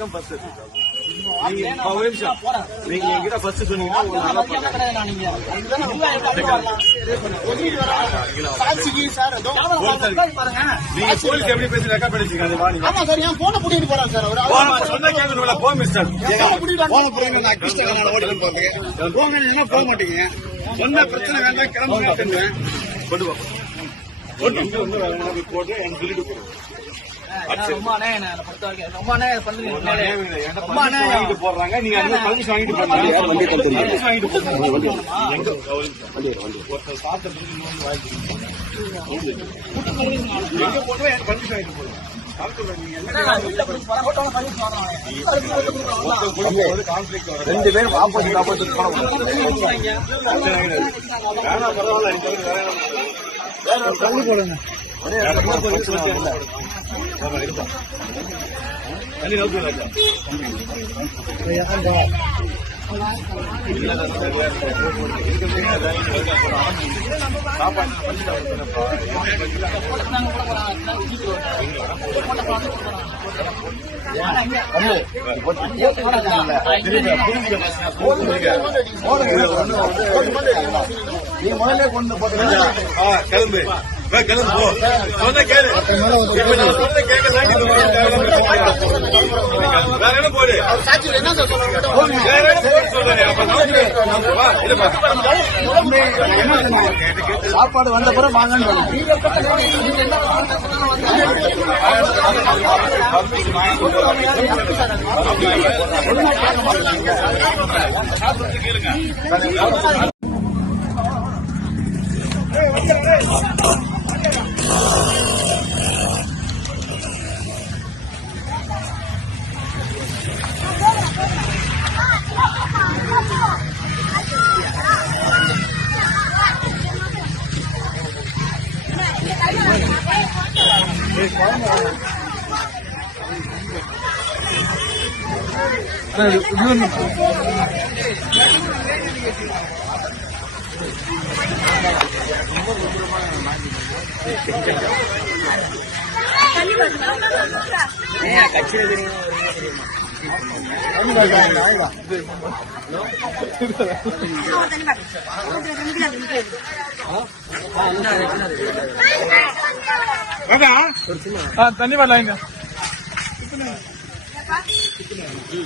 வரைக்கும் பஸ் நீங்க என்கிட்ட ஃபர்ஸ்ட் சொன்னீங்கன்னா நீங்க போலீஸ் எப்படி பேசி ரெக்கார்ட் பண்ணிருக்கீங்க? போக மிஸ்டர் போக மாட்டீங்க. சொன்ன பிரச்சனை வேண்டாம் கிளம்புங்க. கொண்டு போட்டு எனக்கு சொல்லிட்டு போறோம். போடுறாங்க நீங்க பர்மிஷன் வாங்கிட்டு ரெண்டு பேரும் ஆப்போசிட் போடுங்க. நீ முதல்ல கொண்டு கிளம்பு கிளம்பு சொன்ன கேளு. போடு சாப்பாடு வந்த பிறகு வாங்கன்னு தண்ணி வரலாங்க.